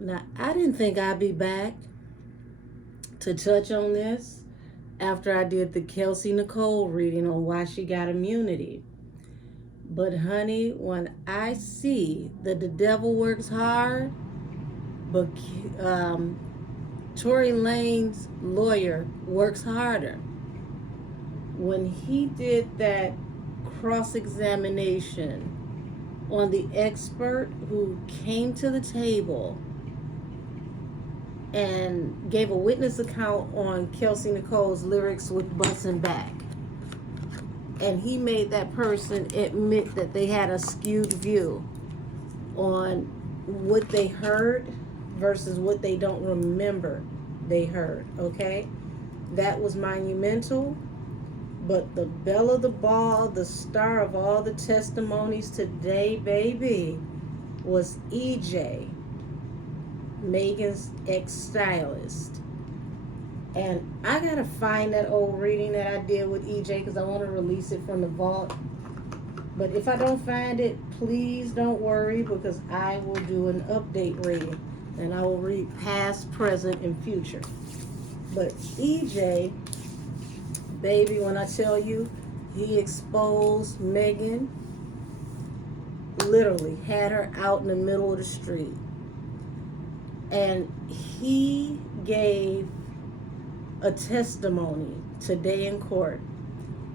Now, I didn't think I'd be back to touch on this after I did the Kelsey Nicole reading on why she got immunity. But, honey, when I see that the devil works hard, but um, Tory Lane's lawyer works harder. When he did that cross examination on the expert who came to the table and gave a witness account on Kelsey Nicole's lyrics with Bustin' Back. And he made that person admit that they had a skewed view on what they heard versus what they don't remember they heard, okay? That was monumental. But the belle of the ball, the star of all the testimonies today, baby, was EJ, Megan's ex-stylist. And I gotta find that old reading that I did with EJ because I want to release it from the vault. But if I don't find it, please don't worry because I will do an update reading and I will read past, present, and future. But EJ, baby, when I tell you, he exposed Megan, literally had her out in the middle of the street. And he gave a testimony today in court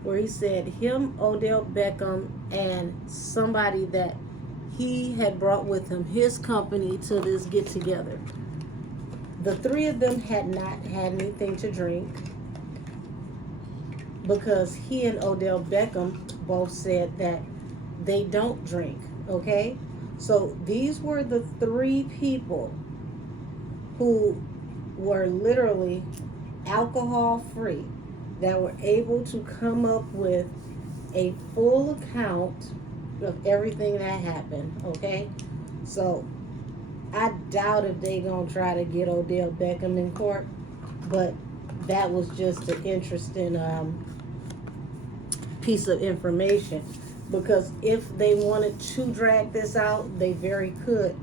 where he said him, Odell Beckham, and somebody that he had brought with him, his company, to this get together. The three of them had not had anything to drink because he and Odell Beckham both said that they don't drink, okay? So these were the three people who were literally alcohol free that were able to come up with a full account of everything that happened, okay? So I doubt if they gonna try to get Odell Beckham in court, but that was just an interesting piece of information because if they wanted to drag this out, they very could,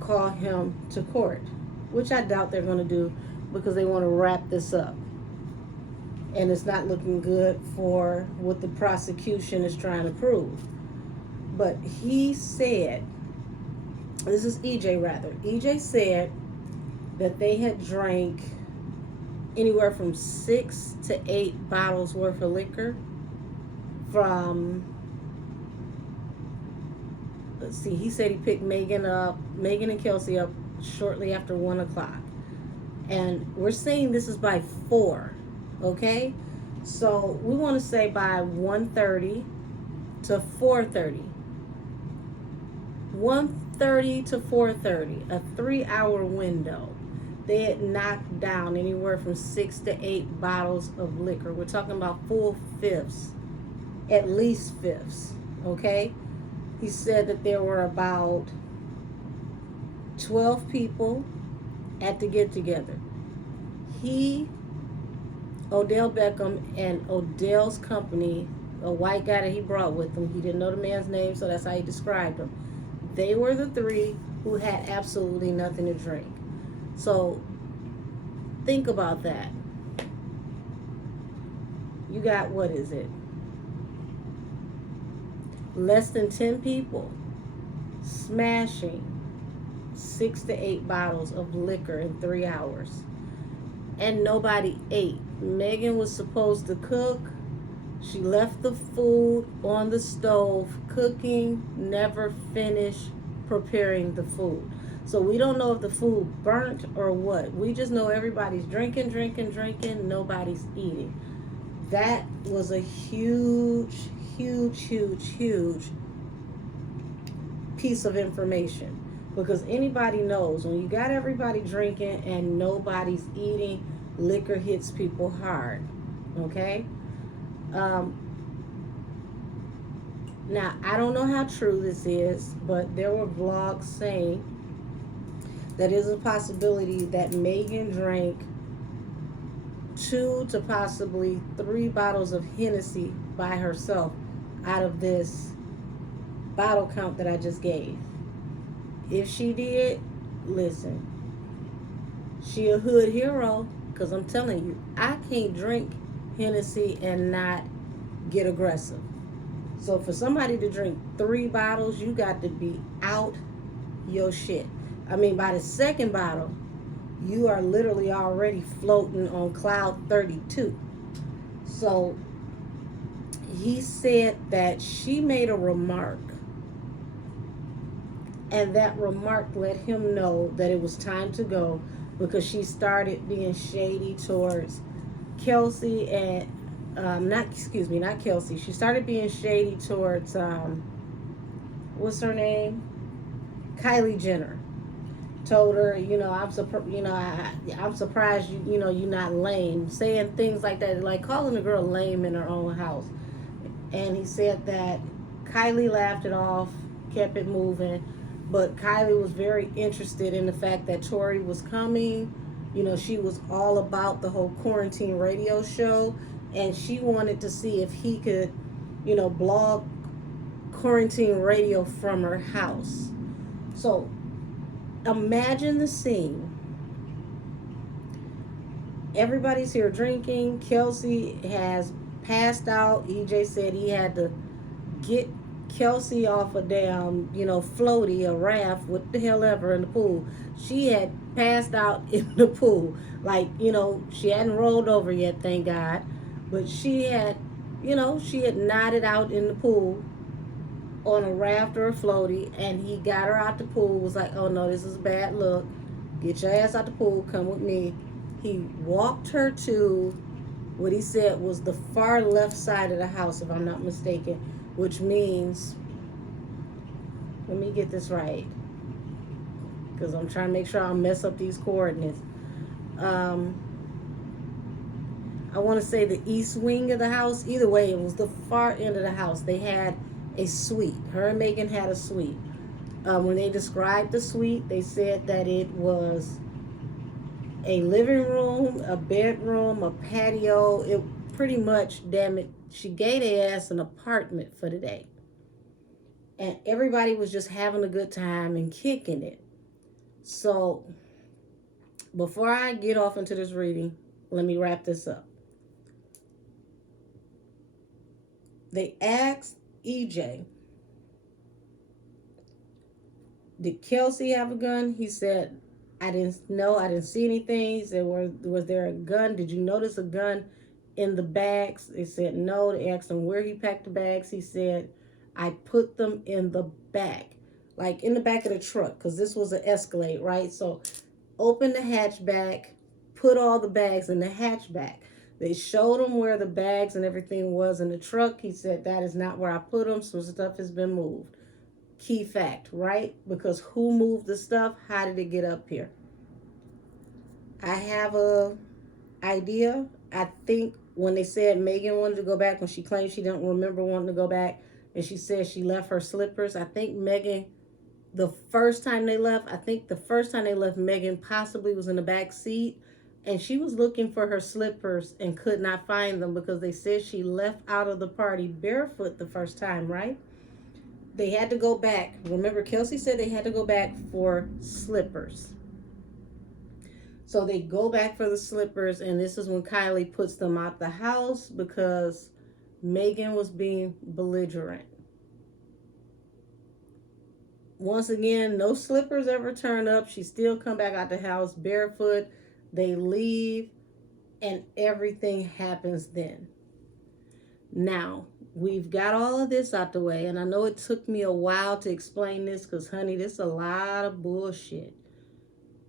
call him to court, which I doubt they're gonna do because they want to wrap this up. And it's not looking good for what the prosecution is trying to prove. But he said, this is EJ rather, EJ said that they had drank anywhere from 6 to 8 bottles worth of liquor from, let's see, he said he picked Megan and Kelsey up shortly after 1 o'clock. And we're saying this is by 4, okay? So we want to say by 1:30 to 4:30. 1:30 to 4:30, a 3-hour window. They had knocked down anywhere from 6 to 8 bottles of liquor. We're talking about full fifths, at least fifths, okay? He said that there were about 12 people at the get-together. He, Odell Beckham, and Odell's company, a white guy that he brought with him, he didn't know the man's name, so that's how he described him. They were the three who had absolutely nothing to drink. So think about that. You got, what is it? Less than 10 people smashing 6 to 8 bottles of liquor in 3 hours. And nobody ate. Megan was supposed to cook. She left the food on the stove cooking, never finished preparing the food. So we don't know if the food burnt or what. We just know everybody's drinking, nobody's eating. That was a huge piece of information. Because anybody knows when you got everybody drinking and nobody's eating, liquor hits people hard, okay? Now, I don't know how true this is, but there were vlogs saying that is a possibility that Megan drank 2 to possibly 3 bottles of Hennessy by herself out of this bottle count that I just gave. If she did, Listen, she a hood hero, because I'm telling you, I can't drink Hennessy and not get aggressive. So for somebody to drink 3 bottles, you got to be out your shit. I mean, by the second bottle, you are literally already floating on cloud 32. So he said that she made a remark, and that remark let him know that it was time to go, because she started being shady towards Kelsey and not Kelsey. She started being shady towards what's her name? Kylie Jenner. Told her, I'm surprised you're not lame. Saying things like that, like calling a girl lame in her own house. And he said that Kylie laughed it off, kept it moving, but Kylie was very interested in the fact that Tori was coming. She was all about the whole quarantine radio show, and she wanted to see if he could, blog quarantine radio from her house. So imagine the scene. Everybody's here drinking. Kelsey has passed out. EJ said he had to get Kelsey off a damn, floaty, a raft, what the hell ever, in the pool. She had passed out in the pool. Like, she hadn't rolled over yet, thank God. But she had nodded out in the pool on a raft or a floaty, and he got her out the pool, was like, oh no, this is a bad look. Get your ass out the pool, come with me. He walked her to what he said was the far left side of the house, if I'm not mistaken, which means, let me get this right, because I'm trying to make sure I don't mess up these coordinates. I want to say the east wing of the house. Either way, it was the far end of the house. They had a suite. Her and Megan had a suite. When they described the suite, they said that it was a living room, a bedroom, a patio. It pretty much, damn it, she gave their ass an apartment for the day. And everybody was just having a good time and kicking it. So before I get off into this reading, let me wrap this up. They asked EJ, did Kelsey have a gun? He said, I didn't know. I didn't see anything. He said, was there a gun? Did you notice a gun in the bags? They said no. They asked him where he packed the bags. He said, I put them in the back, like in the back of the truck, because this was an Escalade, right? So open the hatchback, put all the bags in the hatchback. They showed him where the bags and everything was in the truck. He said, that is not where I put them. Some stuff has been moved. Key fact, right? Because who moved the stuff? How did it get up here? I have a idea. I think when they said Megan wanted to go back, when she claimed she didn't remember wanting to go back, and she said she left her slippers, I think Megan, the first time they left, Megan possibly was in the back seat, and she was looking for her slippers and could not find them, because they said she left out of the party barefoot the first time, right? They had to go back. Remember, Kelsey said they had to go back for slippers. So they go back for the slippers, and this is when Kylie puts them out the house because Megan was being belligerent. Once again, no slippers ever turn up. She still come back out the house barefoot. They leave, and everything happens then. Now, we've got all of this out the way, and I know it took me a while to explain this because, honey, this is a lot of bullshit.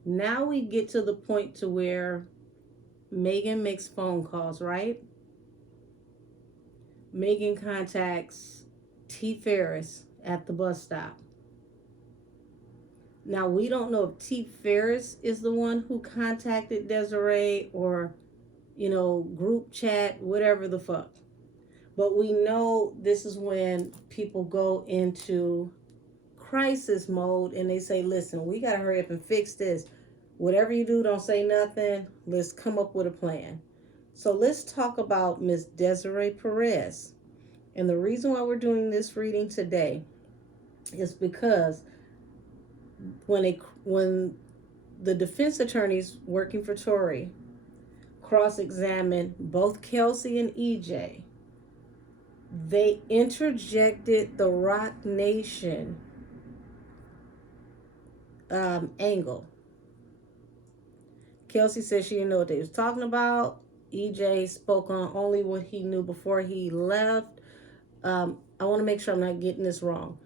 Now we get to the point to where Megan makes phone calls, right? Megan contacts T. Ferris at the bus stop. Now, we don't know if T. Ferris is the one who contacted Desiree or, group chat, whatever the fuck. But we know this is when people go into crisis mode and they say, listen, we got to hurry up and fix this. Whatever you do, don't say nothing. Let's come up with a plan. So let's talk about Miss Desiree Perez. And the reason why we're doing this reading today is because when the defense attorneys working for Tory cross-examined both Kelsey and EJ, they interjected the Rock Nation angle. Kelsey said she didn't know what they was talking about. EJ spoke on only what he knew before he left. I want to make sure I'm not getting this wrong.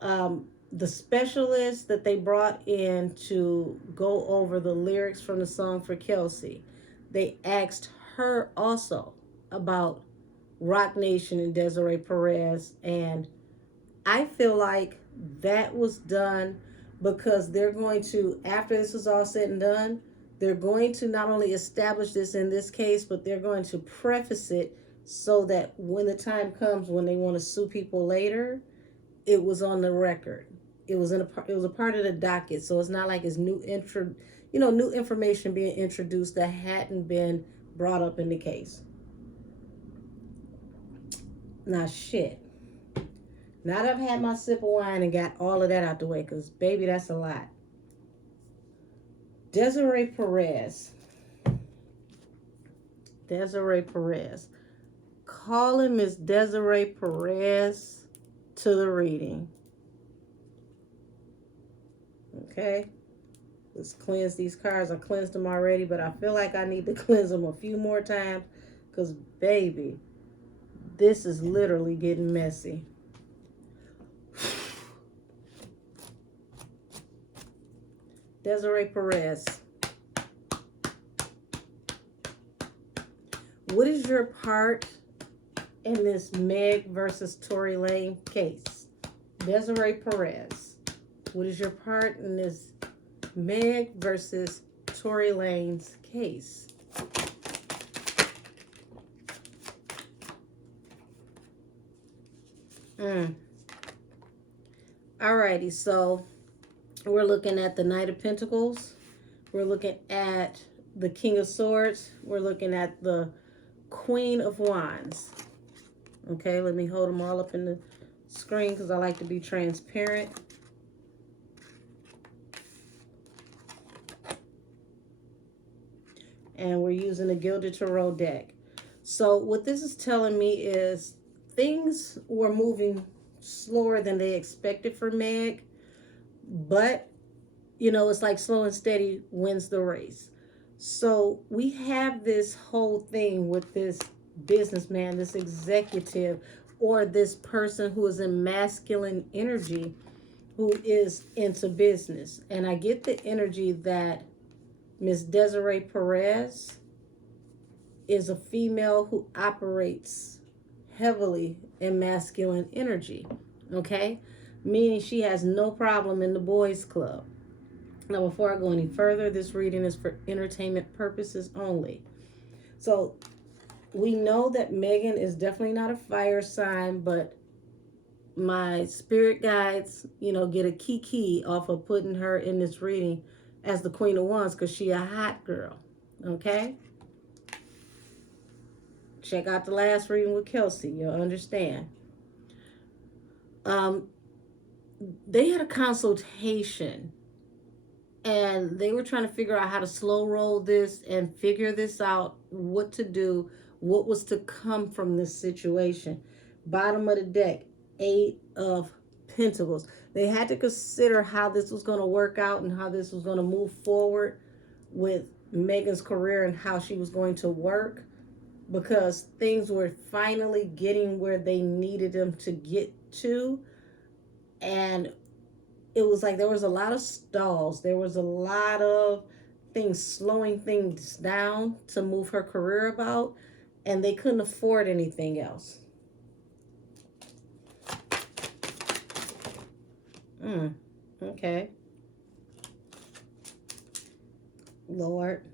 The specialist that they brought in to go over the lyrics from the song for Kelsey, they asked her also about Rock Nation and Desiree Perez, and I feel like that was done because they're going to, after this is all said and done, they're going to not only establish this in this case, but they're going to preface it so that when the time comes when they want to sue people later, it was on the record. It was a part of the docket, so it's not like it's new information being introduced that hadn't been brought up in the case. Now shit. Now that I've had my sip of wine and got all of that out the way, because baby, that's a lot. Desiree Perez. Calling Miss Desiree Perez to the reading. Okay. Let's cleanse these cards. I cleansed them already, but I feel like I need to cleanse them a few more times because, baby, this is literally getting messy. Desiree Perez. What is your part in this Meg versus Tory Lane case? Desiree Perez. What is your part in this Meg versus Tory Lane's case? Alrighty, so we're looking at the Knight of Pentacles. We're looking at the King of Swords. We're looking at the Queen of Wands. Okay, let me hold them all up in the screen because I like to be transparent. And we're using the Gilded Tarot deck. So what this is telling me is things were moving slower than they expected for Meg. But, you know, it's like slow and steady wins the race. So we have this whole thing with this businessman, this executive, or this person who is in masculine energy, who is into business. And I get the energy that Miss Desiree Perez is a female who operates heavily in masculine energy, okay? Meaning she has no problem in the boys' club. Now, before I go any further, this reading is for entertainment purposes only. So we know that Megan is definitely not a fire sign, but my spirit guides, you know, get a key off of putting her in this reading as the Queen of Wands because she a hot girl, okay? Check out the last reading with Kelsey. You'll understand. They had a consultation and they were trying to figure out how to slow roll this and figure this out, what to do, what was to come from this situation. Bottom of the deck, 8 of Pentacles. They had to consider how this was going to work out and how this was going to move forward with Megan's career and how she was going to work, because things were finally getting where they needed them to get to. And it was like there was a lot of stalls. There was a lot of things slowing things down to move her career about, and they couldn't afford anything else. Okay. Lord,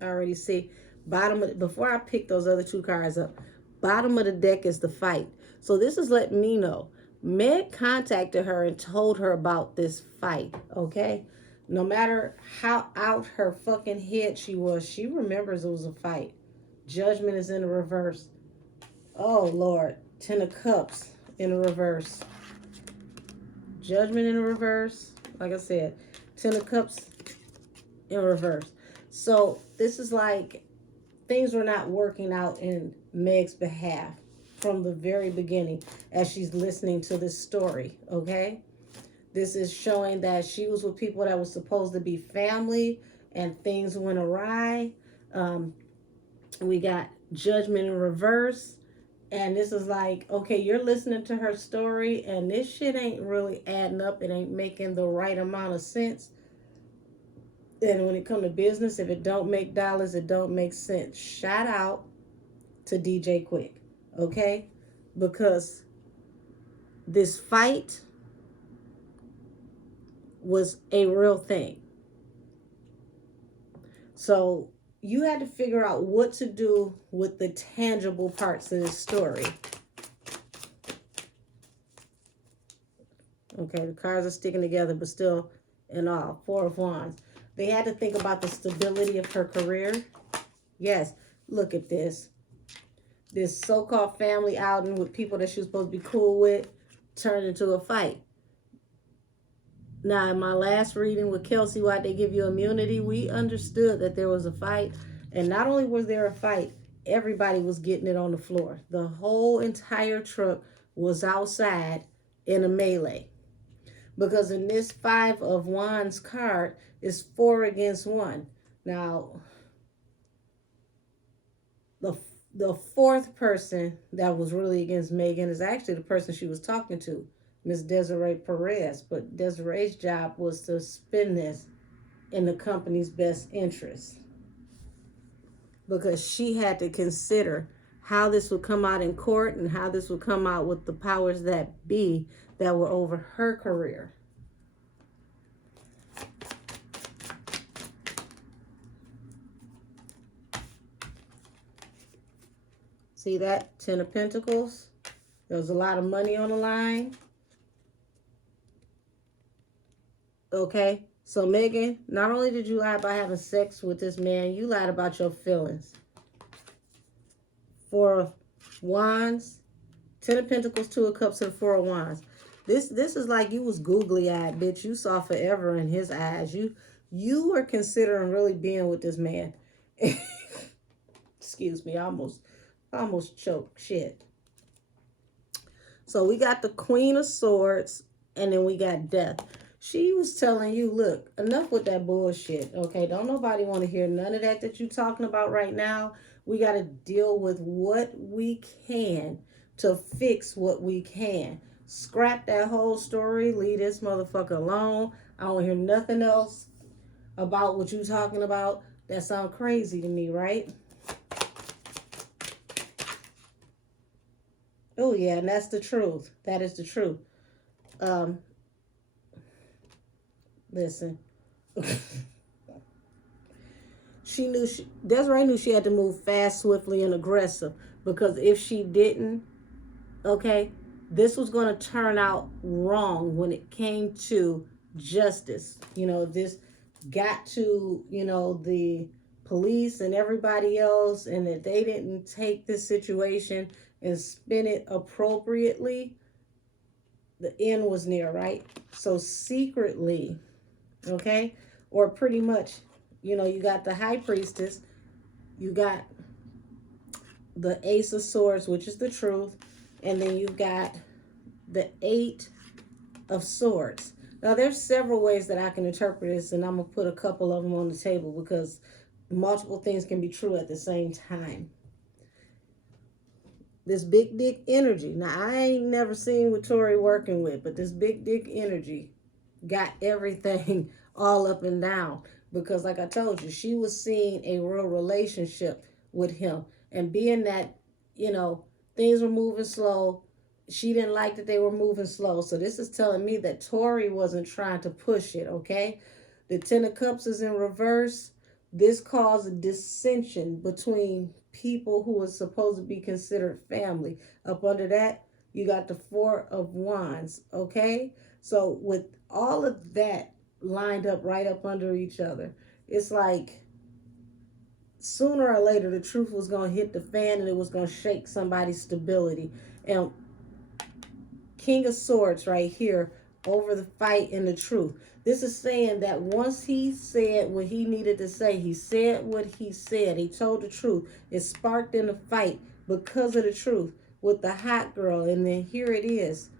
I already see. Before I pick those other 2 cards up, bottom of the deck is the fight. So this is letting me know Meg contacted her and told her about this fight, okay? No matter how out her fucking head she was, she remembers it was a fight. Judgment is in the reverse. Oh, Lord. 10 of Cups in the reverse. Judgment in the reverse. Like I said, Ten of Cups in reverse. So this is like things were not working out in Meg's behalf from the very beginning as she's listening to this story, okay? This is showing that she was with people that was supposed to be family and things went awry. We got Judgment in reverse. And this is like, okay, you're listening to her story and this shit ain't really adding up. It ain't making the right amount of sense. And when it comes to business, if it don't make dollars, it don't make sense. Shout out to DJ Quick, okay? Because this fight was a real thing. So you had to figure out what to do with the tangible parts of this story. Okay, the cards are sticking together, but still in all. Four of Wands. They had to think about the stability of her career. Yes, look at this. This so-called family outing with people that she was supposed to be cool with turned into a fight. Now, in my last reading with Kelsey, why they give you immunity, we understood that there was a fight. And not only was there a fight, everybody was getting it on the floor. The whole entire truck was outside in a melee. Because in this Five of Wands card, it's 4 against 1. Now, the fourth person that was really against Megan is actually the person she was talking to, Miss Desiree Perez. But Desiree's job was to spin this in the company's best interest. Because she had to consider how this would come out in court and how this would come out with the powers that be that were over her career. See that? 10 of Pentacles. There was a lot of money on the line. Okay? So, Megan, not only did you lie about having sex with this man, you lied about your feelings. 4 of Wands. 10 of Pentacles, 2 of Cups, and 4 of Wands. This is like you was googly-eyed, bitch. You saw forever in his eyes. You were considering really being with this man. Excuse me, I almost choked. Shit. So we got the Queen of Swords, and then we got Death. She was telling you, look, enough with that bullshit, okay? Don't nobody want to hear none of that you talking about right now. We got to deal with what we can to fix what we can. Scrap that whole story. Leave this motherfucker alone. I don't hear nothing else about what you talking about. That sounds crazy to me, right? Oh, yeah, and that's the truth. That is the truth. Listen. Desiree knew she had to move fast, swiftly, and aggressive. Because if she didn't, okay, this was going to turn out wrong when it came to justice. You know, this got to, the police and everybody else, and that they didn't take this situation and spin it appropriately, the end was near, right? So secretly, okay, or pretty much, you got the High Priestess, you got the Ace of Swords, which is the truth, and then you've got the 8 of Swords. Now, there's several ways that I can interpret this, and I'm going to put a couple of them on the table because multiple things can be true at the same time. This big dick energy. Now, I ain't never seen what Tori working with, but this big dick energy got everything all up and down. Because like I told you, she was seeing a real relationship with him. And being that, things were moving slow, she didn't like that they were moving slow. So this is telling me that Tori wasn't trying to push it, okay? The 10 of Cups is in reverse. This caused a dissension between people who are supposed to be considered family. Up under that, you got the 4 of Wands, okay? So with all of that lined up right up under each other, it's like sooner or later the truth was going to hit the fan and it was going to shake somebody's stability. And King of Swords right here over the fight and the truth. This is saying that once he said what he needed to say, he said what he said, he told the truth. It sparked in a fight because of the truth with the hot girl. And then here it is,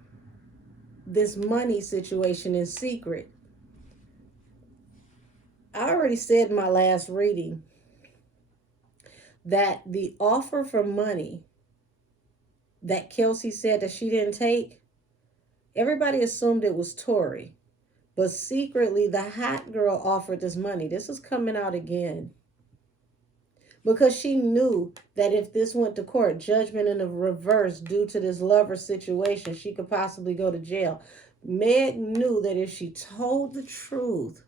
this money situation in secret. I already said in my last reading that the offer for money that Kelsey said that she didn't take, everybody assumed it was Tori. But secretly, the hot girl offered this money. This is coming out again. Because she knew that if this went to court, judgment in the reverse due to this lover situation, she could possibly go to jail. Meg knew that if she told the truth,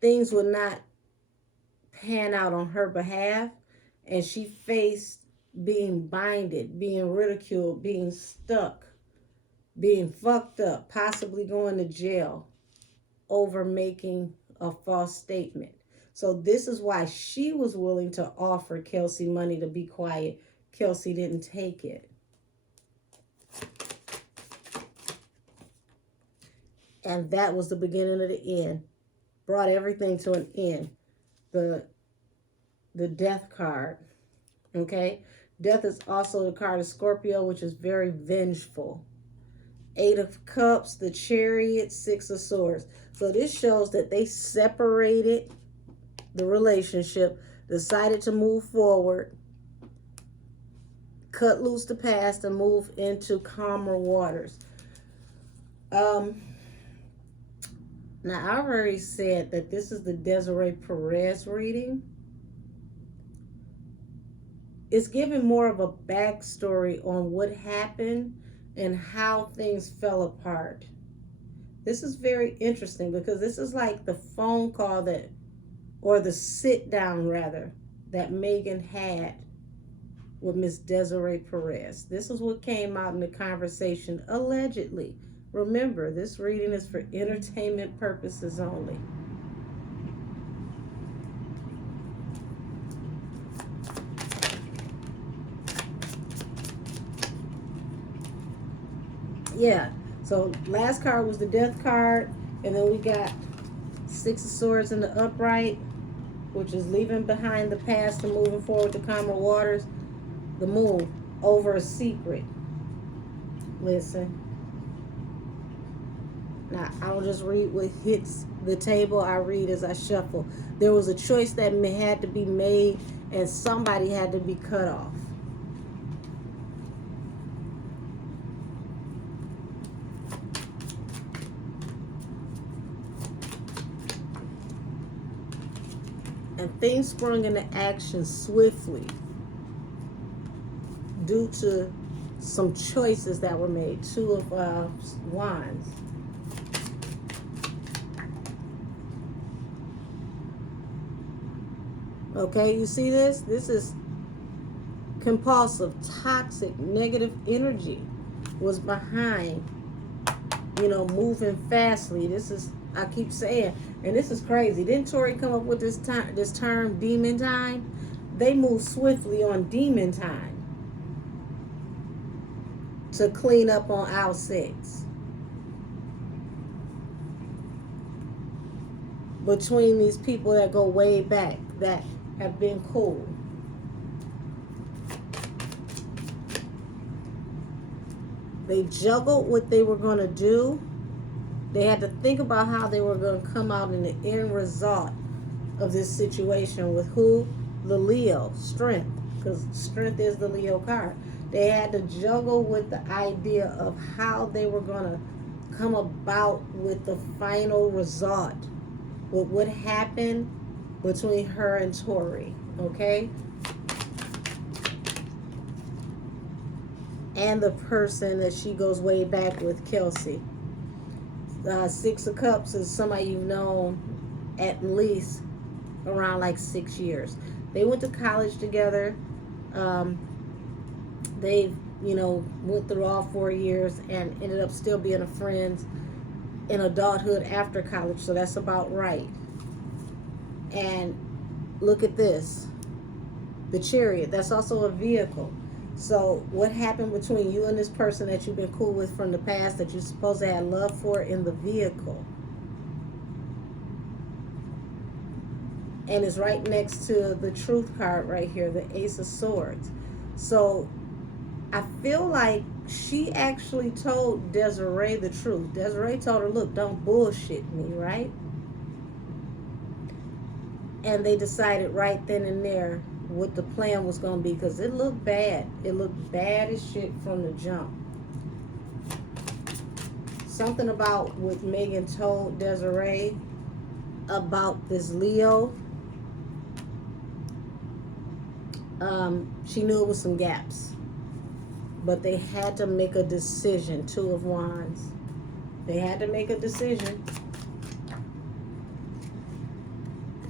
things would not pan out on her behalf. And she faced being binded, being ridiculed, being stuck, being fucked up, possibly going to jail over making a false statement. So this is why she was willing to offer Kelsey money to be quiet. Kelsey didn't take it. And that was the beginning of the end. Brought everything to an end. The death card. Okay? Death is also the card of Scorpio, which is very vengeful. 8 of Cups, the Chariot, 6 of Swords. So this shows that they separated the relationship, decided to move forward, cut loose the past, and move into calmer waters. Now, I've already said that this is the Desiree Perez reading. It's giving more of a backstory on what happened and how things fell apart. This is very interesting because this is like the phone call that, or the sit down rather, that Megan had with Miss Desiree Perez. This is what came out in the conversation, allegedly. Remember, this reading is for entertainment purposes only. Yeah, so last card was the death card, and then we got 6 of Swords in the upright, which is leaving behind the past and moving forward to calmer waters. The Moon, over a secret. Listen. Now, I'll just read what hits the table. I read as I shuffle. There was a choice that had to be made, and somebody had to be cut off. And things sprung into action swiftly due to some choices that were made. 2 of Wands. Okay, you see this? This is compulsive, toxic, negative energy was behind, moving fastly. This is, I keep saying, and this is crazy. Didn't Tori come up with this term, demon time? They move swiftly on demon time to clean up on aisle 6. Between these people that go way back, that have been cool. They juggled what they were going to do. They had to think about how they were going to come out in the end result of this situation with who? The Leo, strength, because strength is the Leo card. They had to juggle with the idea of how they were going to come about with the final result, with what happened between her and Tori, okay? And the person that she goes way back with, Kelsey. 6 of Cups is somebody you've known at least around like 6 years. They went to college together. They, went through all 4 years and ended up still being friends in adulthood after college. So that's about right. And look at this. The Chariot, that's also a vehicle. So what happened between you and this person that you've been cool with from the past that you're supposed to have love for in the vehicle? And it's right next to the truth card right here, the Ace of Swords. So I feel like she actually told Desiree the truth. Desiree told her, look, don't bullshit me, right? And they decided right then and there what the plan was going to be, because it looked bad. It looked bad as shit from the jump. Something about what Megan told Desiree about this Leo. She knew it was some gaps. But they had to make a decision. Two of Wands. They had to make a decision.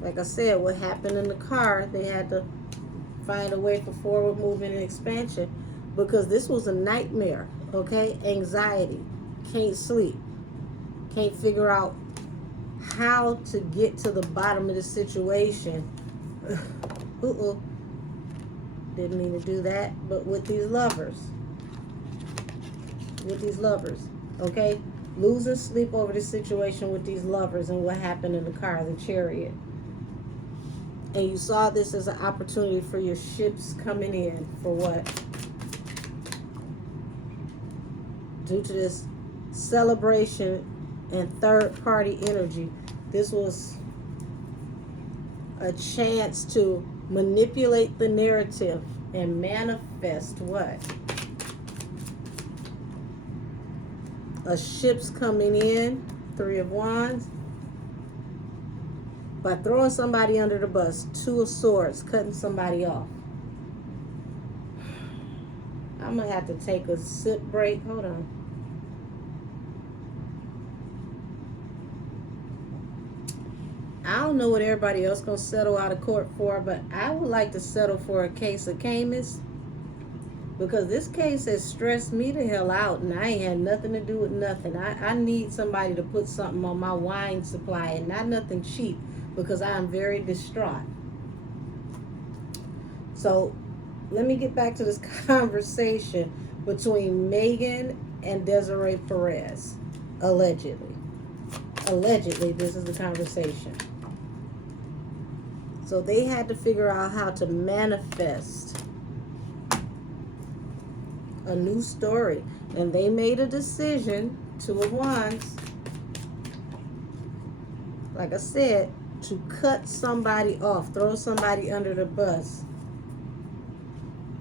Like I said, what happened in the car, they had to find a way for forward movement and expansion, because this was a nightmare, okay? Anxiety, can't sleep, can't figure out how to get to the bottom of the situation. Didn't mean to do that, but with these lovers, okay? Losing sleep over this situation with these lovers and what happened in the car, the Chariot. And you saw this as an opportunity for your ships coming in for what? Due to this celebration and third-party energy, this was a chance to manipulate the narrative and manifest what? A ship's coming in, Three of Wands, by throwing somebody under the bus. Two of Swords, cutting somebody off. I'm going to have to take a sip break. Hold on. I don't know what everybody else going to settle out of court for, but I would like to settle for a case of Camus, because this case has stressed me the hell out, and I ain't had nothing to do with nothing. I need somebody to put something on my wine supply, and not nothing cheap, because I am very distraught. So let me get back to this conversation between Megan and Desiree Perez. Allegedly, this is the conversation. So they had to figure out how to manifest a new story, and they made a decision. Two of Wands, like I said, to cut somebody off, throw somebody under the bus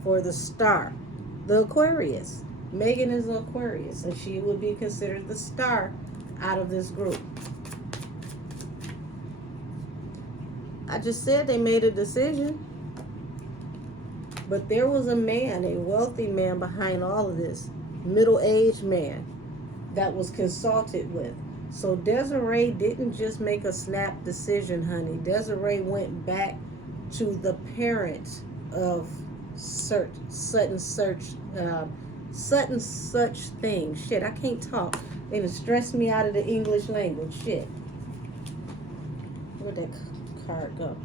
for the star, the Aquarius. Megan is an Aquarius, and she would be considered the star out of this group. I just said they made a decision, but there was a man, a wealthy man behind all of this, middle-aged man that was consulted with. So Desiree didn't just make a snap decision, honey. Desiree went back to the parent of Sutton such thing. Shit, I can't talk. They done stressed me out of the English language. Shit. Where'd that card go?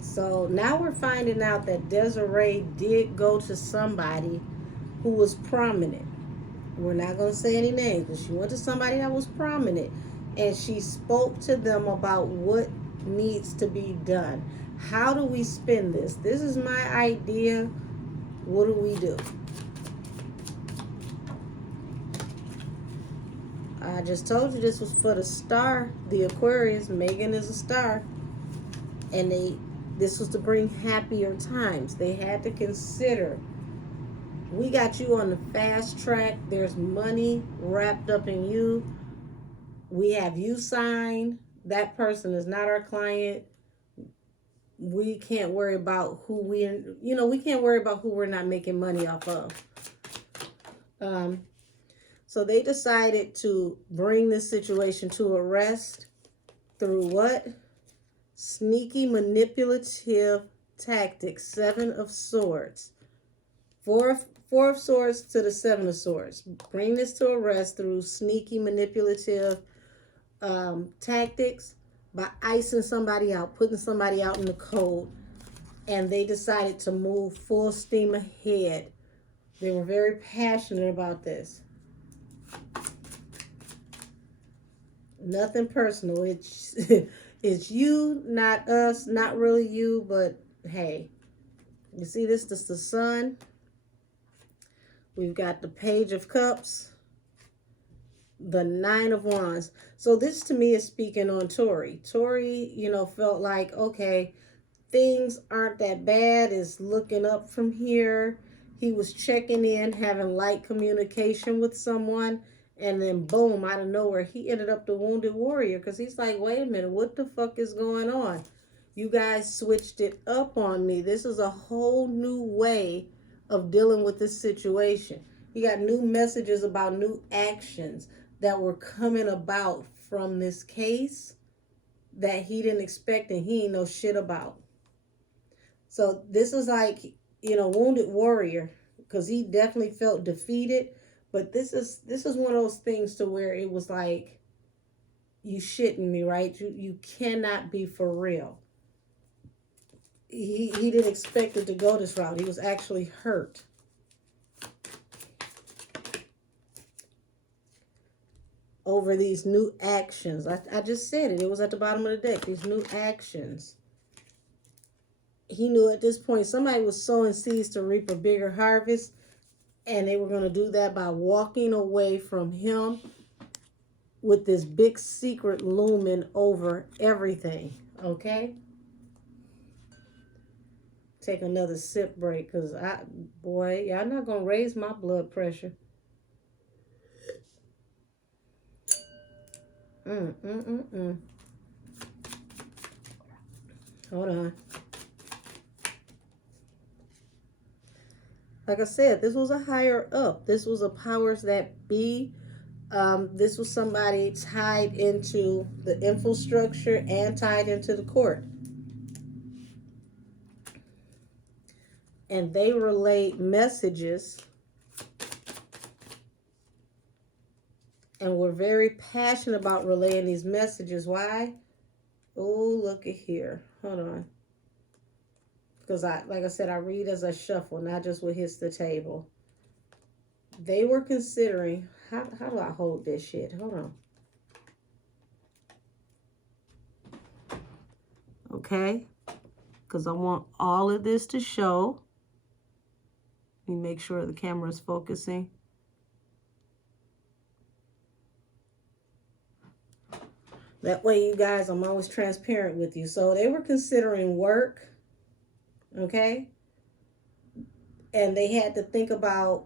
So now we're finding out that Desiree did go to somebody who was prominent. We're not going to say any names, but she went to somebody that was prominent, and she spoke to them about what needs to be done. How do we spin this? This is my idea. What do we do? I just told you this was for the star, the Aquarius. Megan is a star. And this was to bring happier times. They had to consider, we got you on the fast track. There's money wrapped up in you. We have you signed. That person is not our client. We can't worry about who we can't worry about who we're not making money off of. So they decided to bring this situation to a rest through what? Sneaky, manipulative tactics. Seven of Swords. Four of Swords to the Seven of Swords. Bring this to a rest through sneaky, manipulative tactics by icing somebody out, putting somebody out in the cold. And they decided to move full steam ahead. They were very passionate about this. Nothing personal. It's it's you, not us, not really you, but hey. You see this is the Sun. We've got the Page of Cups, the Nine of Wands. So this to me is speaking on Tori. Tori, you know, felt like, okay, things aren't that bad. It's looking up from here. He was checking in, having light communication with someone. And then boom, out of nowhere, he ended up the Wounded Warrior. Because he's like, wait a minute, what the fuck is going on? You guys switched it up on me. This is a whole new way of dealing with this situation. You got new messages about new actions that were coming about from this case that he didn't expect and he ain't know shit about. So this is like, you know, Wounded Warrior, because he definitely felt defeated. But this is one of those things to where it was like, you shitting me, right? You cannot be for real. He didn't expect it to go this route. He was actually hurt. Over these new actions. I just said it. It was at the bottom of the deck. These new actions. He knew at this point somebody was sowing seeds to reap a bigger harvest. And they were going to do that by walking away from him with this big secret looming over everything. Okay? Take another sip break because boy, y'all not going to raise my blood pressure. Hold on. Like I said, this was a higher up. This was a powers that be. This was somebody tied into the infrastructure and tied into the court. And they relayed messages and were very passionate about relaying these messages. Why? Oh, look at here. Hold on. Because like I said, I read as I shuffle, not just what hits the table. They were considering, how do I hold this shit? Hold on. Okay. Because I want all of this to show. Let me make sure the camera is focusing. That way, you guys, I'm always transparent with you. So they were considering work, okay? And they had to think about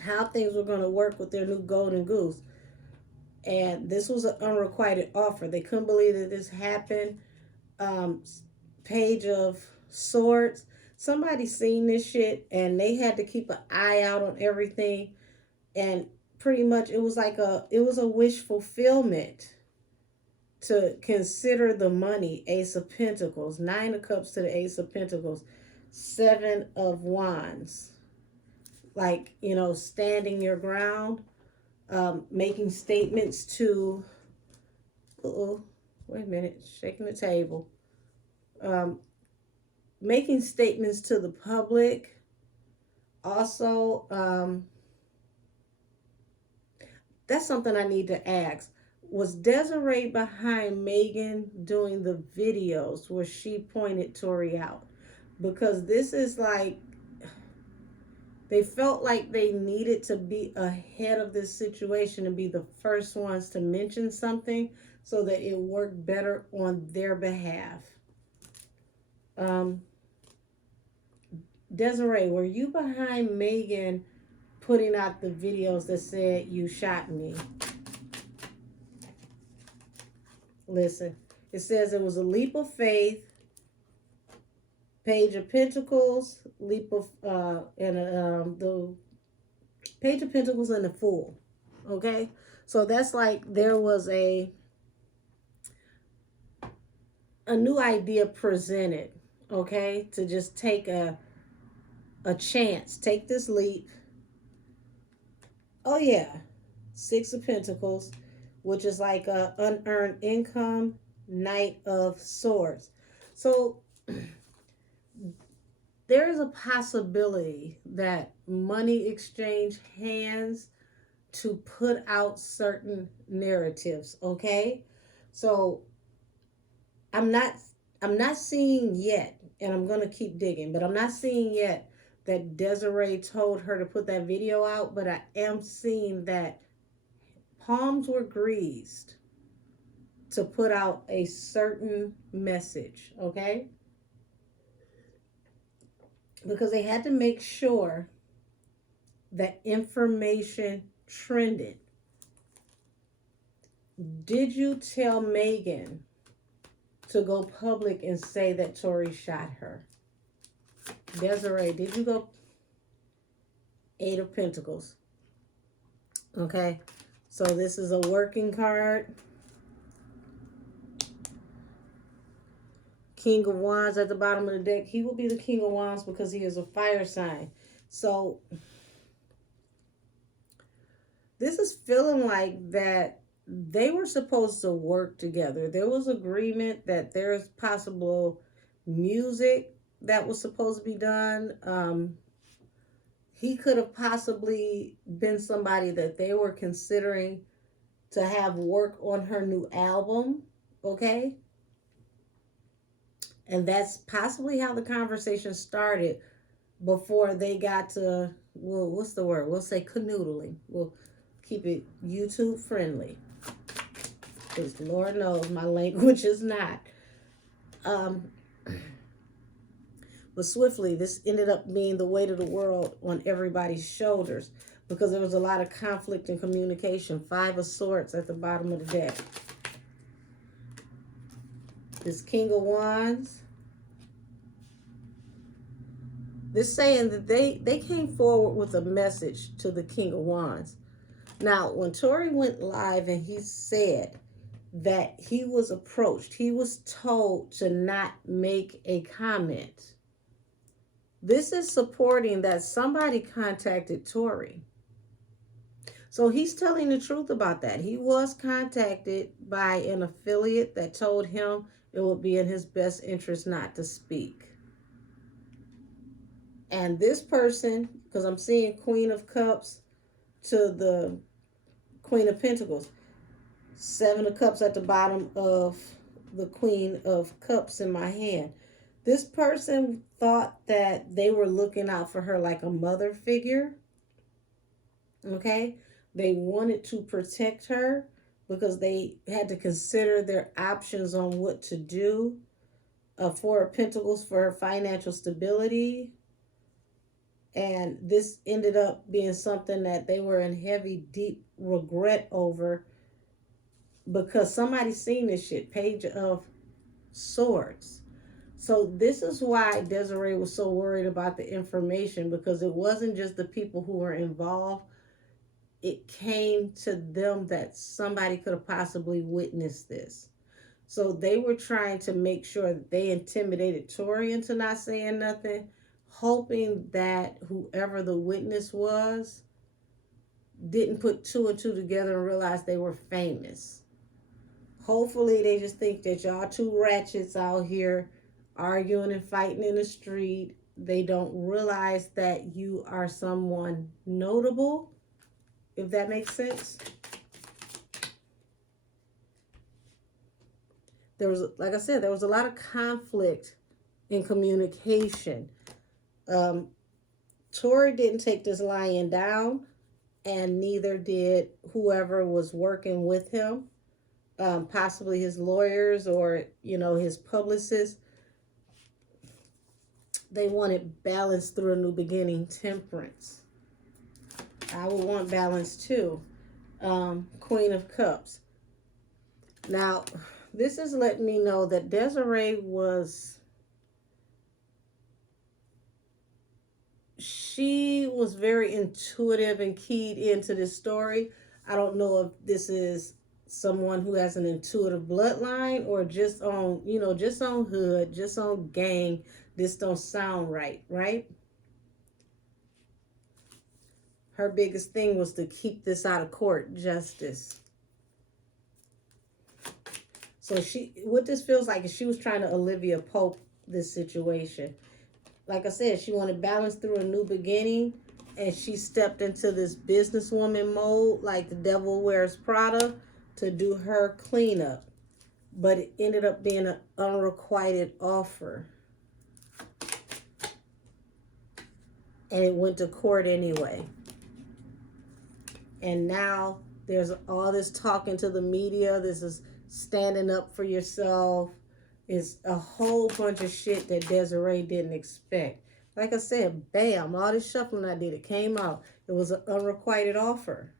how things were going to work with their new golden goose. And this was an unrequited offer. They couldn't believe that this happened. Page of Swords. Somebody seen this shit and they had to keep an eye out on everything. And pretty much it was a wish fulfillment to consider the money. Ace of Pentacles, Nine of Cups to the Ace of Pentacles, Seven of Wands. Like, you know, standing your ground, making statements to, wait a minute, shaking the table. Making statements to the public. Also, that's something I need to ask. Was Desiree behind Megan doing the videos where she pointed Tori out? Because this is like, they felt like they needed to be ahead of this situation and be the first ones to mention something so that it worked better on their behalf. Desiree, were you behind Megan putting out the videos that said you shot me? Listen, it says it was a leap of faith, Page of Pentacles, leap of the Page of Pentacles and the Fool. Okay, so that's like there was a new idea presented. Okay, to just take a a chance. Take this leap. Oh yeah, Six of Pentacles, which is like a unearned income, Knight of Swords. So there is a possibility that money exchange hands to put out certain narratives, okay? So I'm not I'm not seeing yet, and I'm gonna keep digging, but I'm not seeing yet that Desiree told her to put that video out, but I am seeing that palms were greased to put out a certain message, okay? Because they had to make sure that information trended. Did you tell Megan to go public and say that Tori shot her? Desiree, did you go? Eight of Pentacles. Okay, so this is a working card. King of Wands at the bottom of the deck. He will be the King of Wands because he is a fire sign. So this is feeling like that they were supposed to work together. There was agreement that there's possible music that was supposed to be done. He could have possibly been somebody that they were considering to have work on her new album, okay? And that's possibly how the conversation started before they got to, well, what's the word? We'll say canoodling. We'll keep it YouTube friendly. Because Lord knows my language is not. But swiftly, this ended up being the weight of the world on everybody's shoulders because there was a lot of conflict and communication. Five of Swords at the bottom of the deck. This King of Wands. This saying that they came forward with a message to the King of Wands. Now, when Tori went live and he said that he was approached, he was told to not make a comment. This is supporting that somebody contacted Tori. So he's telling the truth about that. He was contacted by an affiliate that told him it would be in his best interest not to speak. And this person, because I'm seeing Queen of Cups to the Queen of Pentacles, Seven of Cups at the bottom of the Queen of Cups in my hand. This person thought that they were looking out for her like a mother figure. Okay? They wanted to protect her because they had to consider their options on what to do. Four of Pentacles for her financial stability. And this ended up being something that they were in heavy, deep regret over because somebody seen this shit. Page of Swords. So this is why Desiree was so worried about the information, because it wasn't just the people who were involved. It came to them that somebody could have possibly witnessed this. So they were trying to make sure that they intimidated Tori into not saying nothing, hoping that whoever the witness was didn't put two and two together and realize they were famous. Hopefully they just think that y'all two ratchets out here arguing and fighting in the street. They don't realize that you are someone notable, if that makes sense. There was, like I said, there was a lot of conflict in communication. Tori didn't take this lying down, and neither did whoever was working with him, possibly his lawyers or, his publicist. They wanted balance through a new beginning, temperance. I would want balance too. Queen of Cups. Now, this is letting me know that Desiree she was very intuitive and keyed into this story. I don't know if this is someone who has an intuitive bloodline or just on, just on hood, just on gang. This don't sound right, right? her biggest thing was to keep this out of court justice. So what this feels like is she was trying to Olivia Pope this situation. Like I said, she wanted balance through a new beginning, and she stepped into this businesswoman mode, like the devil wears Prada, to do her cleanup. But it ended up being an unrequited offer. And it went to court anyway. And now there's all this talking to the media. This is standing up for yourself. It's a whole bunch of shit that Desiree didn't expect. Like I said, bam, all this shuffling I did, it came out. It was an unrequited offer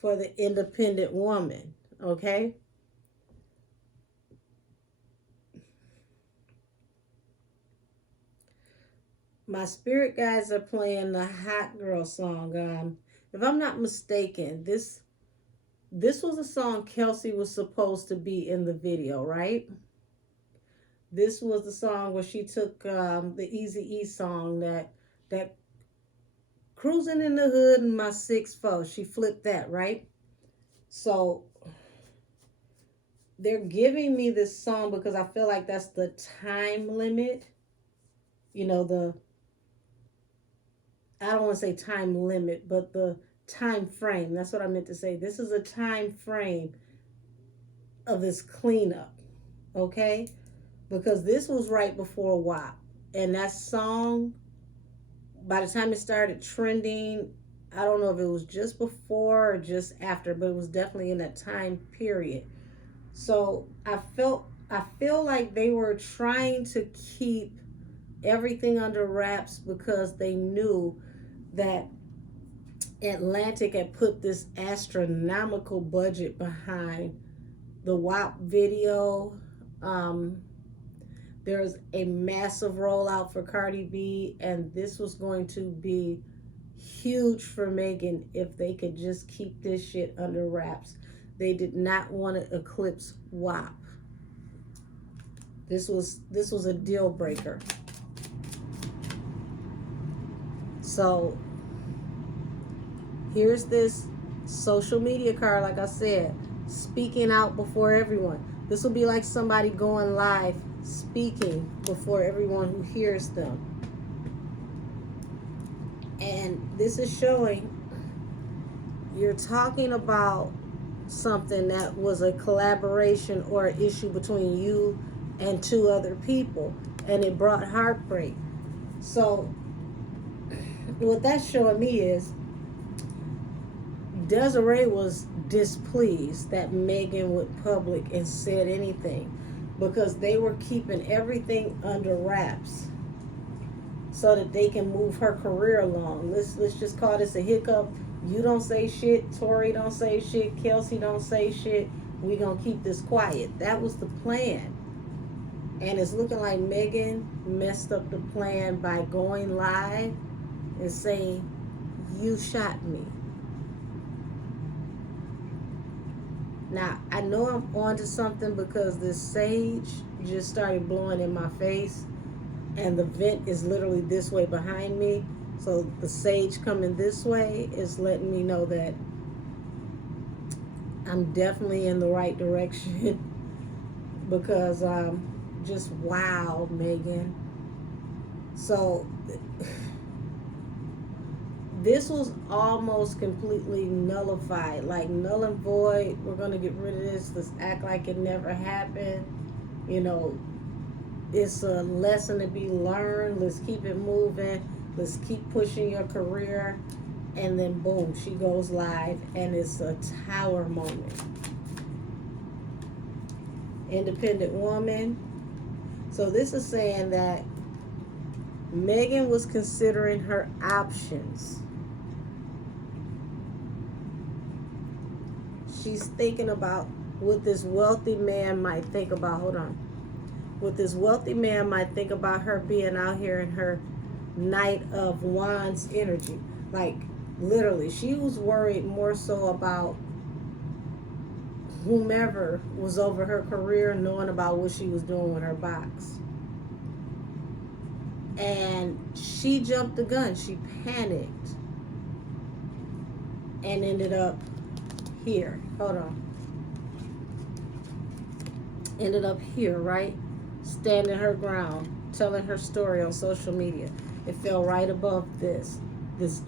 for the independent woman, okay? My spirit guides are playing the Hot Girl song. If I'm not mistaken, this was a song Kelsey was supposed to be in the video, right? This was the song where she took the Eazy-E song that Cruising in the Hood and My 6'4". She flipped that, right? So they're giving me this song because I feel like that's the time limit. You know, I don't want to say time limit, but the time frame. That's what I meant to say. This is a time frame of this cleanup, okay? Because this was right before WAP. And that song, by the time it started trending, I don't know if it was just before or just after, but it was definitely in that time period. So I feel like they were trying to keep everything under wraps because they knew that Atlantic had put this astronomical budget behind the WAP video. There's a massive rollout for Cardi B, and this was going to be huge for Megan if they could just keep this shit under wraps. They did not want to eclipse WAP. This was a deal breaker. So here's this social media card, like I said, speaking out before everyone. This will be like somebody going live speaking before everyone who hears them. And this is showing you're talking about something that was a collaboration or an issue between you and two other people, and it brought heartbreak. So what that's showing me is Desiree was displeased that Megan went public and said anything, because they were keeping everything under wraps so that they can move her career along. Let's just call this a hiccup. You don't say shit, Tori don't say shit, Kelsey don't say shit. We gonna keep this quiet. That was the plan. And it's looking like Megan messed up the plan by going live and saying, you shot me. Now, I know I'm onto something because this sage just started blowing in my face, and the vent is literally this way behind me. So the sage coming this way is letting me know that I'm definitely in the right direction because just wow, Megan. So this was almost completely nullified, like null and void. We're going to get rid of this. Let's act like it never happened. You know, it's a lesson to be learned. Let's keep it moving. Let's keep pushing your career. And then boom, she goes live, and it's a tower moment. Independent woman. So this is saying that Megan was considering her options. She's thinking about what this wealthy man might think about. Hold on. What this wealthy man might think about her being out here in her Knight of Wands energy. Like, literally, she was worried more so about whomever was over her career knowing about what she was doing with her box. And she jumped the gun. She panicked. and ended up here. Hold on. Ended up here, right? Standing her ground, telling her story on social media. It fell right above this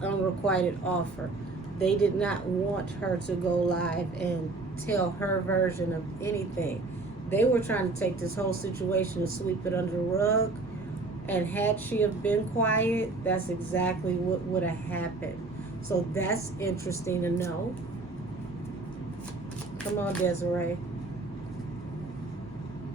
unrequited offer. They did not want her to go live and tell her version of anything. They were trying to take this whole situation and sweep it under the rug. And had she have been quiet, that's exactly what would have happened. So that's interesting to know. Come on, Desiree.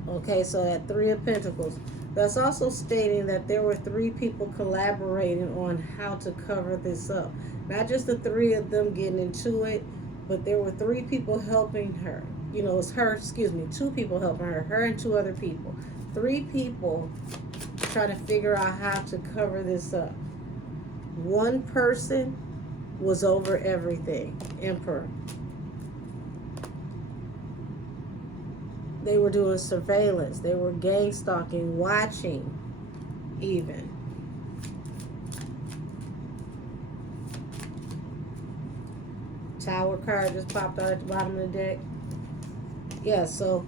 Okay, so that Three of Pentacles. That's also stating that there were 3 people collaborating on how to cover this up. Not just the 3 of them getting into it, but there were 3 people helping her. You know, it's her, 2 people helping her and 2 other people. 3 people trying to figure out how to cover this up. 1 person was over everything. Emperor. They were doing surveillance. They were gang stalking, watching even. Tower card just popped out at the bottom of the deck. Yeah, so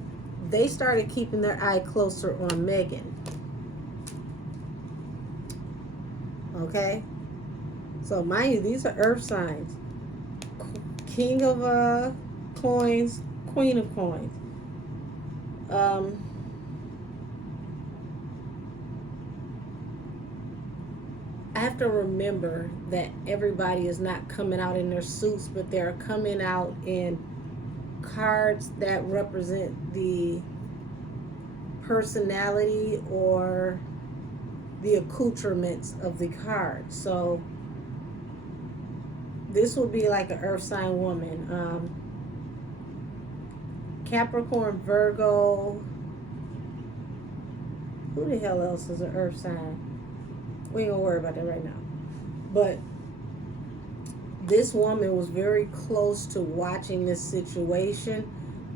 they started keeping their eye closer on Megan. Okay? So mind you, these are earth signs. King of coins, Queen of coins. I have to remember that everybody is not coming out in their suits, but they're coming out in cards that represent the personality or the accoutrements of the card. So this would be like an earth sign woman. Capricorn, Virgo. Who the hell else is an earth sign? We ain't gonna worry about that right now. But this woman was very close to watching this situation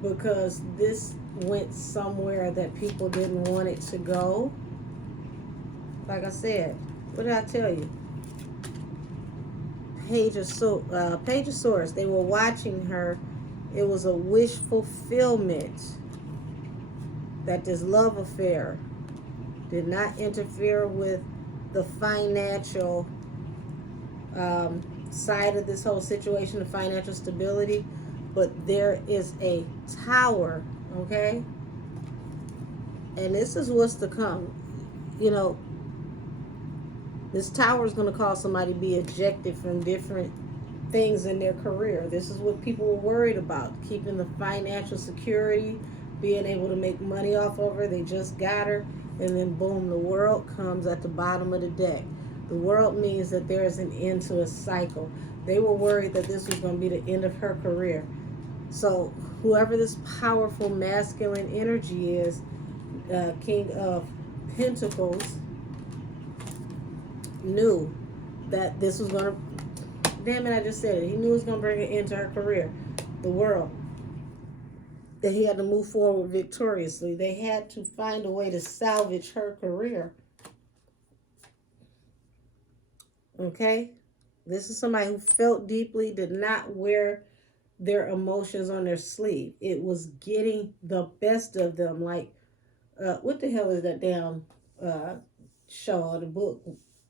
because this went somewhere that people didn't want it to go. Like I said, what did I tell you? Page of Swords. They were watching her. It was a wish fulfillment that this love affair did not interfere with the financial side of this whole situation, the financial stability, but there is a tower, okay? And this is what's to come. You know, this tower is going to cause somebody to be ejected from different things in their career. This is what people were worried about, keeping the financial security, being able to make money off of her. They just got her, and then boom, the world comes at the bottom of the deck. The world means that there is an end to a cycle. They were worried that this was going to be the end of her career. So whoever this powerful masculine energy is, King of Pentacles, knew that this was going to, damn it, I just said it. He knew it was going to bring an end to her career, the world. That he had to move forward victoriously. They had to find a way to salvage her career. Okay? This is somebody who felt deeply, did not wear their emotions on their sleeve. It was getting the best of them. Like, what the hell is that damn show or the book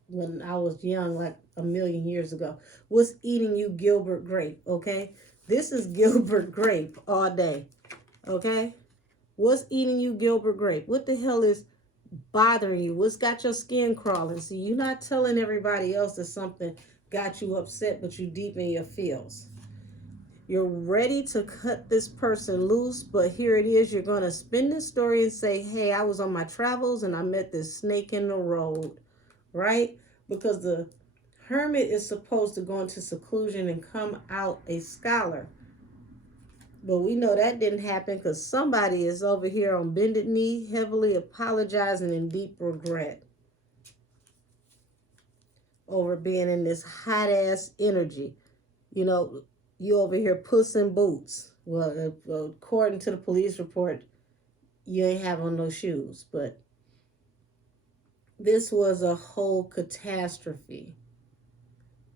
when I was young, like a million years ago? What's eating you, Gilbert Grape? Okay? This is Gilbert Grape all day. Okay? What's eating you, Gilbert Grape? What the hell is bothering you? What's got your skin crawling? See, you're not telling everybody else that something got you upset, but you deep in your feels. You're ready to cut this person loose, but here it is. You're going to spin this story and say, hey, I was on my travels and I met this snake in the road, right? Because the hermit is supposed to go into seclusion and come out a scholar. But we know that didn't happen because somebody is over here on bended knee, heavily apologizing in deep regret over being in this hot-ass energy. You know, you over here puss in boots. Well, according to the police report, you ain't have on no shoes. But this was a whole catastrophe.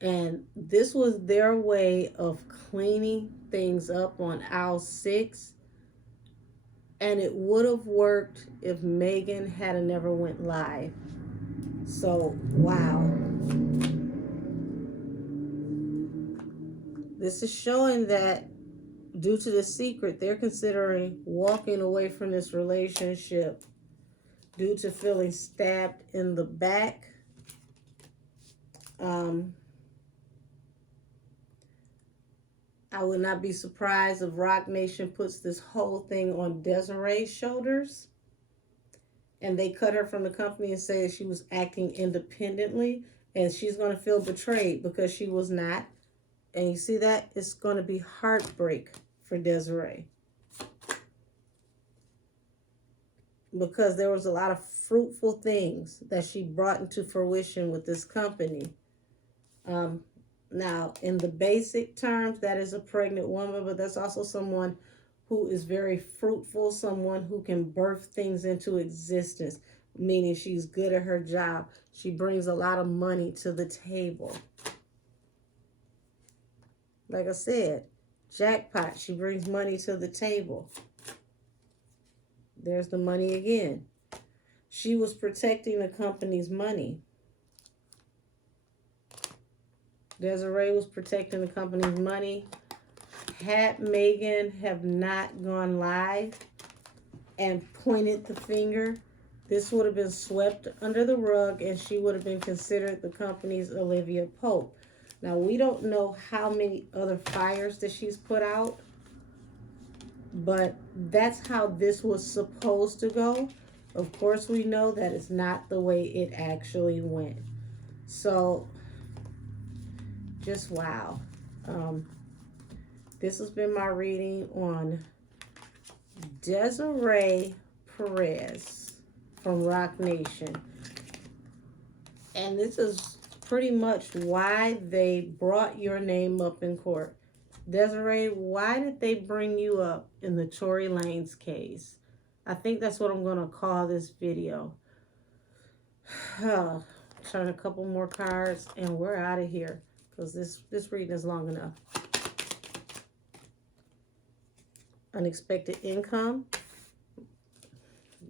And this was their way of cleaning things up on aisle 6. And it would have worked if Megan had never went live. So, wow. This is showing that due to the secret, they're considering walking away from this relationship due to feeling stabbed in the back. I would not be surprised if Rock Nation puts this whole thing on Desiree's shoulders and they cut her from the company and say that she was acting independently, and she's going to feel betrayed because she was not. And you see that? It's going to be heartbreak for Desiree, because there was a lot of fruitful things that she brought into fruition with this company. Now, in the basic terms, that is a pregnant woman, but that's also someone who is very fruitful, someone who can birth things into existence, meaning she's good at her job. She brings a lot of money to the table. Like I said, jackpot, she brings money to the table. There's the money again. She was protecting the company's money. Desiree was protecting the company's money. Had Megan have not gone live and pointed the finger, this would have been swept under the rug and she would have been considered the company's Olivia Pope. Now, we don't know how many other fires that she's put out, but that's how this was supposed to go. Of course, we know that it's not the way it actually went. So, just wow. This has been my reading on Desiree Perez from Rock Nation. And this is pretty much why they brought your name up in court. Desiree, why did they bring you up in the Tory Lanez case? I think that's what I'm going to call this video. Turn a couple more cards and we're out of here, because this reading is long enough. Unexpected income.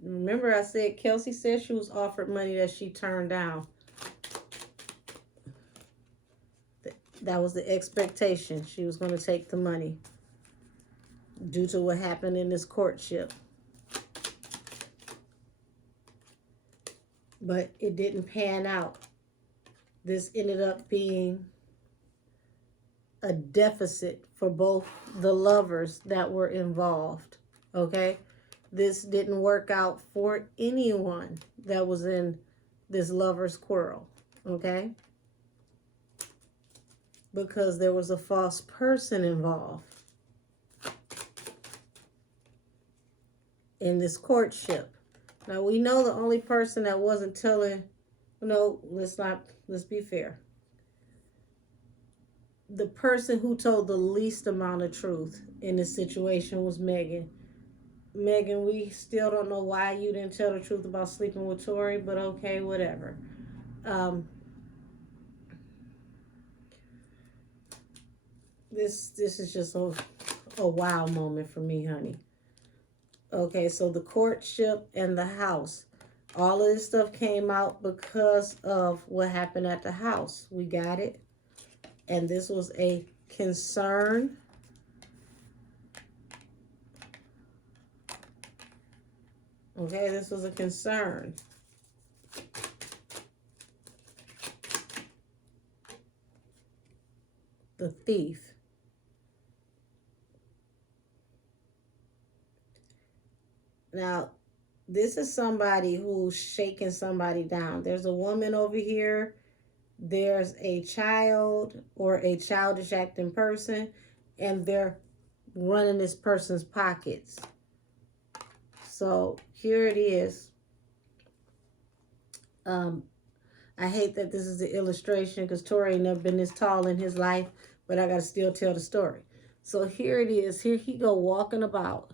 Remember I said Kelsey said she was offered money that she turned down. That was the expectation. She was going to take the money due to what happened in this courtship. But it didn't pan out. This ended up being a deficit for both the lovers that were involved, okay? This didn't work out for anyone that was in this lover's quarrel, okay? Because there was a false person involved in this courtship. Now, we know the only person that wasn't telling, no, let's be fair. The person who told the least amount of truth in this situation was Megan. Megan, we still don't know why you didn't tell the truth about sleeping with Tory, but okay, whatever. This is just a wow moment for me, honey. Okay, so the courtship and the house. All of this stuff came out because of what happened at the house. We got it. And this was a concern. Okay, this was a concern. The thief. Now, this is somebody who's shaking somebody down. There's a woman over here. There's a child or a childish acting person, and they're running this person's pockets. So here it is. I hate that this is the illustration because Tory ain't never been this tall in his life, but I got to still tell the story. So here it is. Here he go walking about.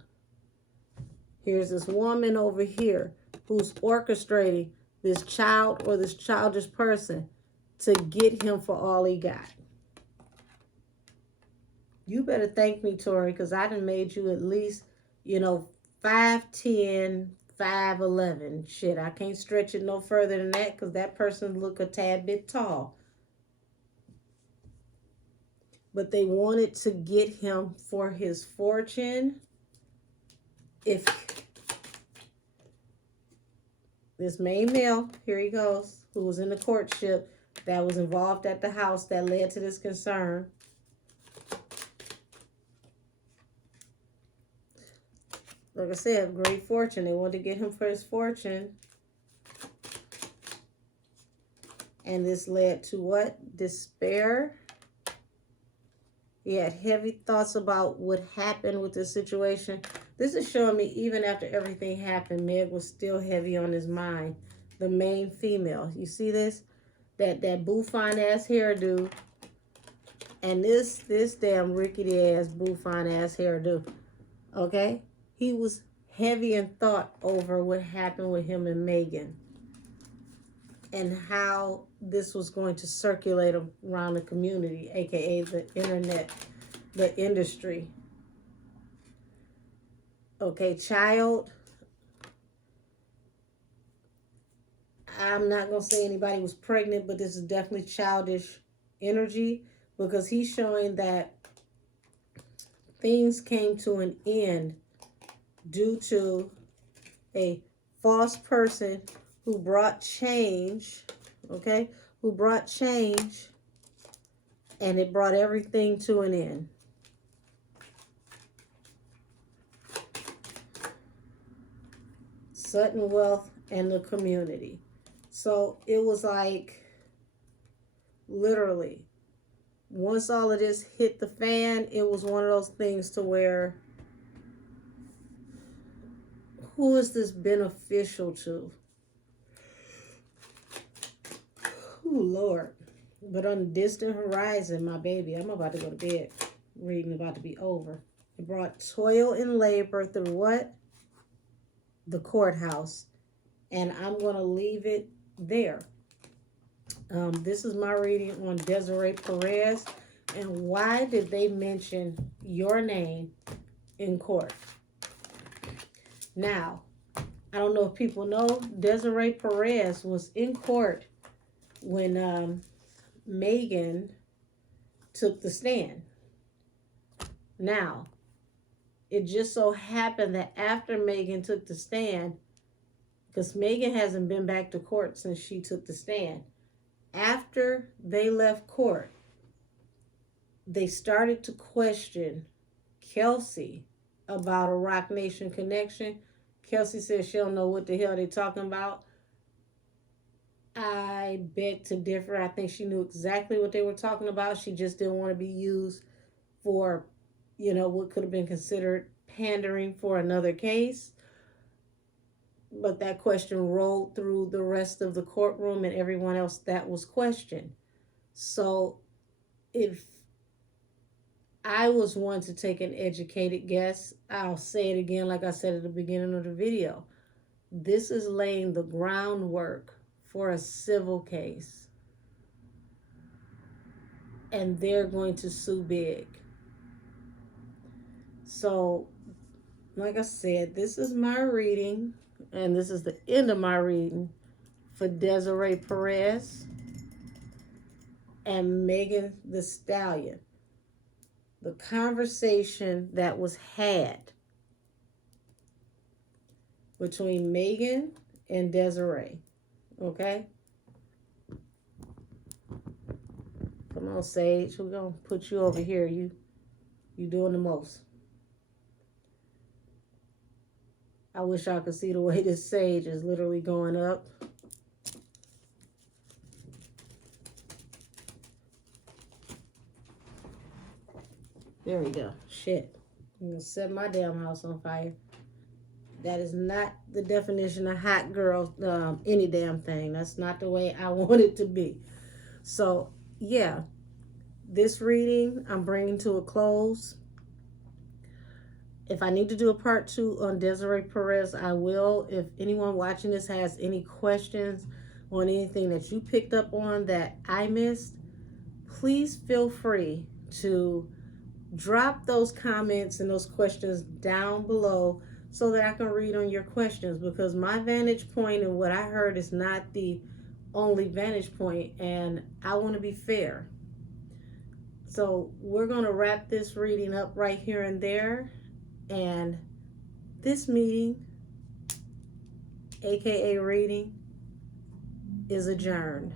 Here's this woman over here who's orchestrating this child or this childish person to get him for all he got. You better thank me, Tori, because I done made you at least, 5'10", 5'11". Shit, I can't stretch it no further than that because that person look a tad bit tall. But they wanted to get him for his fortune. If this main male, here he goes, who was in the courtship, that was involved at the house that led to this concern. Like I said, great fortune. They wanted to get him for his fortune. And this led to what? Despair. He had heavy thoughts about what happened with this situation. This is showing me even after everything happened, Meg was still heavy on his mind. The main female. You see this? That bouffant ass hairdo. And this damn rickety ass bouffant ass hairdo. Okay? He was heavy in thought over what happened with him and Megan and how this was going to circulate around the community, aka the internet, the industry. Okay, child. I'm not going to say anybody was pregnant, but this is definitely childish energy because he's showing that things came to an end due to a false person who brought change, okay? Who brought change, and it brought everything to an end. Sudden wealth and the community. So it was like, literally, once all of this hit the fan, it was one of those things to where, who is this beneficial to? Oh, Lord. But on the distant horizon, my baby, I'm about to go to bed. Reading about to be over. It brought toil and labor through what? The courthouse. And I'm going to leave it there. This is my reading on Desiree Perez. And why did they mention your name in court? Now, I don't know if people know, Desiree Perez was in court when Megan took the stand. Now, it just so happened that after Megan took the stand, because Megan hasn't been back to court since she took the stand, after they left court, they started to question Kelsey about a Rock Nation connection. Kelsey said she don't know what the hell they're talking about. I beg to differ. I think she knew exactly what they were talking about. She just didn't want to be used for, what could have been considered pandering for another case. But that question rolled through the rest of the courtroom and everyone else that was questioned. So if I was one to take an educated guess, I'll say it again like I said at the beginning of the video. This is laying the groundwork for a civil case. And they're going to sue big. So, like I said, this is my reading. And this is the end of my reading for Desiree Perez and Megan Thee Stallion. The conversation that was had between Megan and Desiree. Okay? Come on, Sage. We're going to put you over here. You doing the most. I wish I could see the way this sage is literally going up. There we go. Shit. I'm going to set my damn house on fire. That is not the definition of hot girl, any damn thing. That's not the way I want it to be. So, yeah. This reading I'm bringing to a close. If I need to do a part 2 on Desiree Perez, I will. If anyone watching this has any questions, on anything that you picked up on that I missed, please feel free to drop those comments and those questions down below so that I can read on your questions, because my vantage point and what I heard is not the only vantage point, and I want to be fair. So we're going to wrap this reading up right here and there, and this meeting, aka reading, is adjourned.